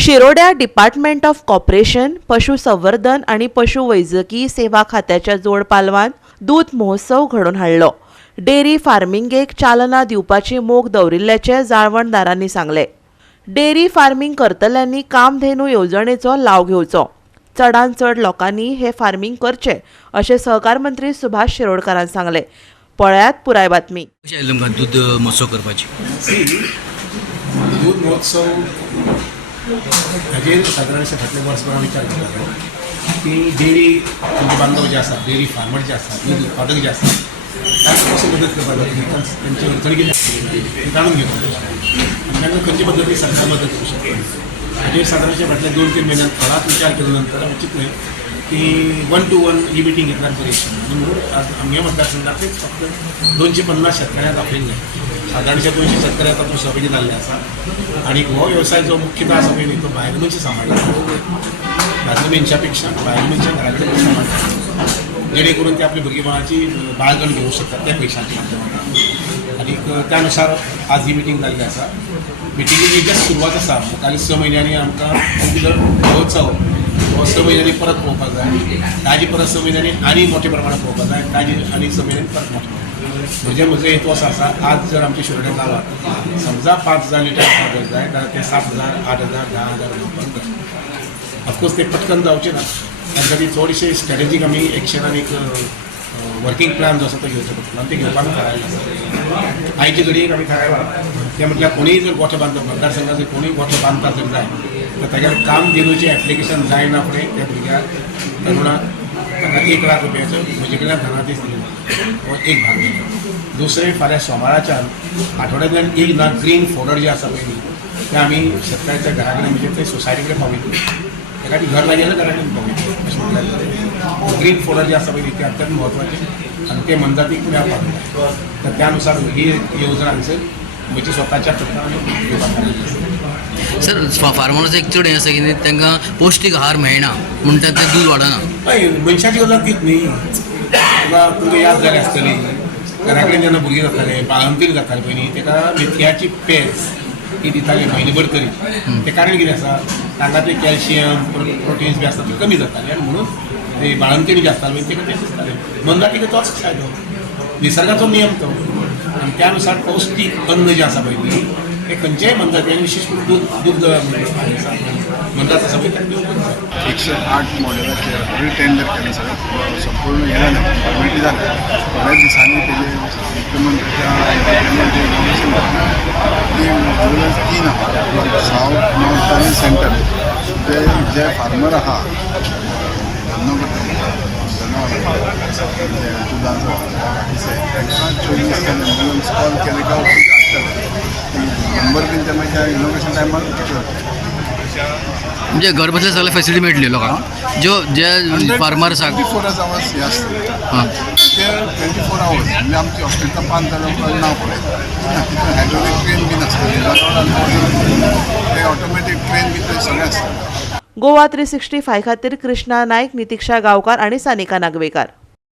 शिरोड्या department of corporation, पशुसंवर्धन आणि पशुवैजकी सेवा खात्याच्या जोड पालवान दूध महोत्सव घडोवन हाडलो. डेअरी फार्मिंगेक चालना दिवपाची मोख दवरिल्ल्याचे जाळवणदारांनी सांगले. डेअरी फार्मिंग करतल्यांनी कामधेनू येवजणेचो लाव घेवचो. चडांत चड लोकांनी हे फार्मिंग करचे अशें सहकार मंत्री सुभाष शिरोडकारान सांगले. पळयात पुराय बातमी. कशें आयलें तुमकां दूद महोत्सव करपाची? दूध महोत्सव हाजेर सादारणशे फाटल्या वर्सभरा विचार केला की डेअरी बांधव जे आसात, डेअरी फार्मर जे आसात, दूध उत्पादक जे आसात, तांकां कशें मदत करपाक जाय, तांची अडचणी कितें जाणून घेवपाक आनी तांकां खंयचे पद्दती सरकार मदत करूं शकता. हाजेर सादारणशे फाटल्या 2-3 म्हयन्यान थोडाच विचार केल्या नंतर हांवें चिंतलें की 1-to-1 ही मिटींग घेतल्यार बरी आशिल्ली. म्हणून आज आमच्या मतदारसंघांतलेच फक्त 250 शेतकऱ्यांक आपयल्ले. सादारणशे 200 शेतकऱ्या तातूंत सहभागी जाल्ले आसा. आनी हो वेवसाय जो मुख्यतः आसा पळय तो भायल मनशां सांबाळटा. दादल्या मनशां पेक्षा भायल मनशां घरांतले लोक सांबाळटात, जेणे करून ते आपल्या भुरगेपणाची बाळगण घेवंक शकतात त्या पयशांच्या माध्यमांतल्यान. आनी त्या आज ही मिटींग जाल्ली आसा. मिटिंगेची जस्ट सुरवात आसा. फाटल्या 6 म्हयन्यांनी आमकां महोत्सव हो 6 म्हयन्यांनी परत पळोवपाक जाय. ताजी परत 6 म्हयन्यांनी आनी मोठ्या प्रमाणात पळोवपाक जाय. ताजी आनी 6 म्हयन्यांनी परत मोठ्या म्हजो हेतू असो आसा. आज जर आमच्या शिरोड्या गांवांत समजा 5,000 लिटर उदक जाय जाल्यार ते 7,000, 8,000, 10,000 उदक जाय. ऑफकोर्स ते पटकन जावचें ना. त्या खातीर चडशे स्ट्रॅटेजीक आमी एक्शन आनी वर्किंग प्लॅन जो आसा तो घेवचो पडटलो आनी ते घेवपाक थारायल्लें आसा. आयचे घडयेक आमी थारायलां तें म्हटल्यार कोणीय जर गोठो बांदलो, मतदारसंघात जर कोणूय गोठो बांदता जर जाय तर ताच्यार काम दिवचें एप्लिकेशन जायना फुडें त्या भुरग्याक तरुणाक ताका 1 लाख रुपयाचो म्हजे कडल्यान धनादेश दिलो. हो एक भाग जालो. दुसरें फाल्यां सोमाराच्यान आठवड्यांतल्यान एकदां ग्रीन फोल्डर जे आसा पळय ते आमी शेतकाराच्या घरा कडेन म्हणजे ते सोसायटी कडेन पावयतले. त्या खातीर घर लागीं जाल्यार घरा कडेन पावयतले अशें म्हटल्यार ग्रीन फोल्डर जे आसा पळय ते अत्यंत म्हत्वाचें आनी ते मंजातीक मेळपाक जाय. तर त्या अनुसार ही येवजण हांगसर म्हजी स्वताच्या खर्चान घेवपाक. सर, फार्मर्स एक चड हें आसा की तांकां पौश्टीक आहार मेळना म्हणटा तें दूद वाडना. हय, मनशाची गजाल तीच न्ही. तुमकां याद जाली आसतली घरा कडेन जेन्ना भुरगीं जाताले, बाळंतीण जाताले पयलीं तेका मेथयाची पेज ही दिताले म्हयनोभर तरी. तें कारण कितें आसा, तांकां कॅल्शियम प्रोटीन्स बी आसता ते कमी जाताले आनी म्हणून ते बाळंतीण जे आसताले तेका ते दिसताले. मनजातीक तोच फायदो, निसर्गाचो नियम तो. आनी त्या अनुसार पौश्टीक अन्न जें आसा पळय ते खंयचेय मनजाती आनी विशेश करून दूद म्हणटात आसा पळय तें दिवंकूच जाय. 108 मॉडेलाचे ऑलरेडी टेंडर केलें सगळें संपूर्ण हे जालें, फॉर्मेलिटी जालें. थोड्याच दिसांनी तेजे मुख्यमंत्र्याच्या इनॉग्रेशन जालें. ती 3 आहा सावथ, नॉर्थ आनी सेंटर. जे फार्मर आहा दुधाचो तांकां 24 एम्बुलन्स कॉल केले काय नंबर बीन तेन्ना इनॉग्रेशन टायमार म्हणजे घर बसल्या सगळ्या फॅसिलिटी मेळटली लोकांक. जे फार्मर आसा 24 आवर्स हे आसता ते 24 आवर्स म्हणजे आमची हॉस्पिटलां 5 जाणां नांव पळयता. तितून हायड्रोलिक ट्रेन बीन आसता, ते ऑटोमॅटीक ट्रेन बी थंय सगळें आसता. गोवा 365 खातीर कृष्णा नायक, नितिक्षा गांवकार आणि सानिका नागवेकर.